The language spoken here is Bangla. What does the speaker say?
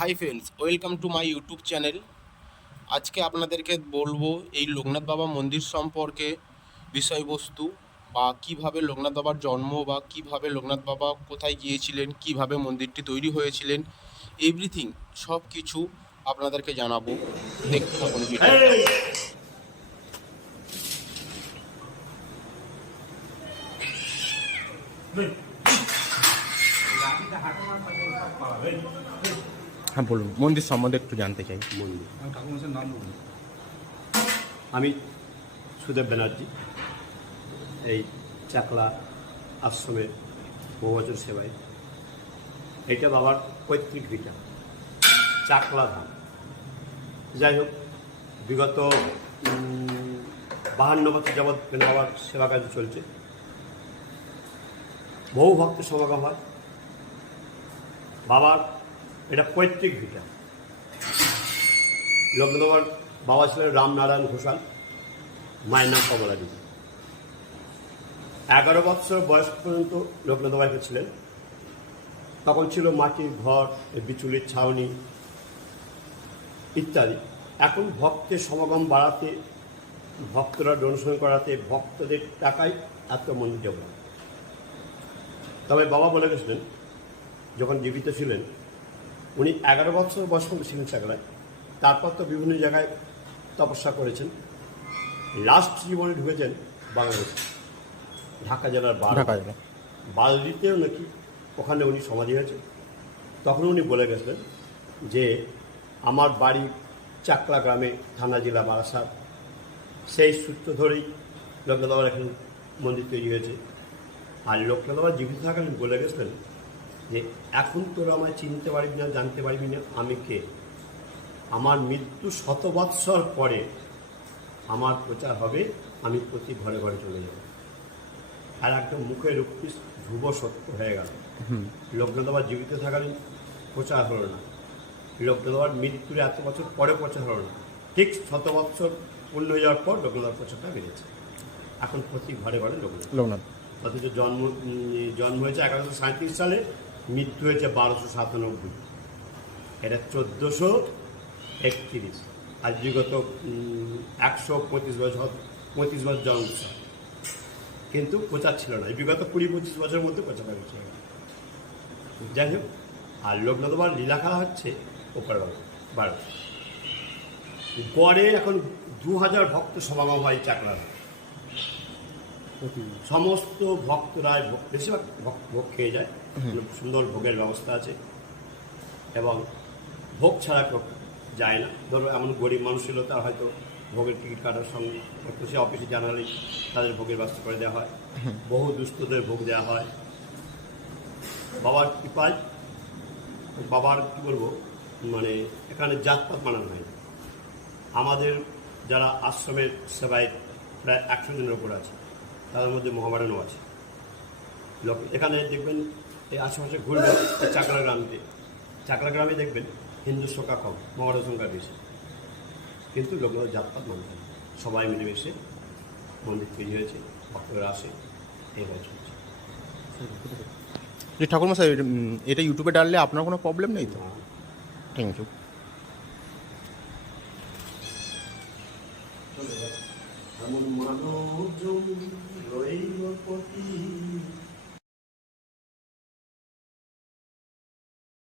Hi friends, welcome to my YouTube channel. আজকে আপনাদেরকে বলবো এই লোকনাথ বাবা মন্দির সম্পর্কে বিষয়বস্তু, বা কিভাবে লোকনাথ বাবার জন্ম, বা কিভাবে লোকনাথ বাবা কোথায় গিয়েছিলেন, কিভাবে মন্দিরটি তৈরি হয়েছিলেন, এভরিথিং সব কিছু আপনাদেরকে জানাবো। দেখতে থাকুন ভিডিওটা। হ্যাঁ বলুন, মন্দির সম্বন্ধে একটু জানতে চাই। মন্দির আমি সুদেব ব্যানার্জি, এই চাকলা আশ্রমের বহু বছর সেবায়। এটা বাবার পৈতৃক ভিটা, চাকলা ধাম। যাই হোক, বিগত 52 বছর যাবৎ বাবার সেবা কাজ চলছে। বহু ভক্ত সমাগম হয়। বাবার এটা পৈতৃক ভিটা। লোকনাথ বাবার বাবা ছিলেন রামনারায়ণ ঘোষাল, মায়ের নাম কমলা দেবী। 11 বছর বয়স পর্যন্ত লোকনাথ বাবা এখানে ছিলেন। তখন ছিল মাটির ঘর, বিচুলির ছাউনি ইত্যাদি। এখন ভক্তের সমাগম বাড়াতে, ভক্তরা ডোনেশন করাতে, ভক্তদের টাকায় এত মন্দির ডেভেলপ। তবে বাবা বলে গেছিলেন, যখন জীবিত ছিলেন, উনি 11 বছর বয়স পর্যন্ত ছিলেন চাকলায়। তারপর তো বিভিন্ন জায়গায় তপস্যা করেছেন। লাস্ট জীবনে ঢুকেছেন বাংলাদেশে, ঢাকা জেলার বালদিতেও নাকি ওখানে উনি সমাধি হয়েছে। তখন উনি বলে গেছিলেন যে আমার বাড়ি চাকলা গ্রামে, থানা জেলা বারাসাত। সেই সূত্র ধরেই লোকনাথ বাবার এখানে মন্দির তৈরি হয়েছে। আর লোকনাথ বাবা জীবিত থাকাকালীন বলে গেছিলেন যে এখন তোরা আমায় চিনতে পারবি না, জানতে পারবি না আমি কে। আমার মৃত্যু 100 বৎসর পরে আমার প্রচার হবে, আমি প্রতি ঘরে ঘরে চলে যাব। আর একদম মুখের উক্তি ধ্রুব সত্য হয়ে গেল। লোকনাথ বাবার জীবিত থাকাকালীন প্রচার হলো না, লোকনাথ বাবার মৃত্যুর এত বছর পরে প্রচার হলো না। ঠিক 100 বৎসর পূর্ণ হয়ে যাওয়ার পর লোকনাথ বাবার প্রচারটা বেড়েছে। এখন প্রতি ঘরে ঘরে লোকনাথ। অথচ জন্ম হয়েছে 1137 সালে, মৃত্যু হয়েছে 1297। এটা 1431। আজ বিগত 125 বছর জন্ম উৎসব, কিন্তু প্রচার ছিল না। এই বিগত 20-25 বছরের মধ্যে প্রচার হয়েছে। যাই হোক, আর লোকনাথ বাবার লীলা খেলা হচ্ছে ওপর বারো। গড়ে এখন 2000 ভক্ত সমাগম হয় চাকলার। সমস্ত ভক্তরা বেশিরভাগ ভোগ খেয়ে যায়। সুন্দর ভোগের ব্যবস্থা আছে, এবং ভোগ ছাড়া যায় না। ধরো এমন গরিব মানুষ ছিল, তার হয়তো ভোগের টিকিট কাটার সঙ্গে সে অফিসে জানালেই তাদের ভোগের ব্যবস্থা করে দেওয়া হয়। বহু দুস্থদের ভোগ দেওয়া হয়। বাবার কৃপায়, বাবার কী বলবো, মানে এখানে জাতপাত মানানো হয়। আমাদের যারা আশ্রমের সেবায় প্রায় 100 জনের উপর আছে, তাদের মধ্যে মহামারানও আছে। এখানে দেখবেন, এই আশেপাশে ঘুরবেন চাকলা গ্রামে দেখবেন হিন্দুর সংখ্যা কম, মহামারার সংখ্যা বেশি। কিন্তু লোকনাথ জাতপাত মানতে হয়। সবাই মিলেমিশে মন্দির তৈরি হয়েছে, ভক্তরা আসে, এইভাবে চলছে। যে ঠাকুরমশাই, এটা ইউটিউবে ডাললে আপনার কোনো প্রবলেম নেই তো? Thank you. এমন মানব রইল পতি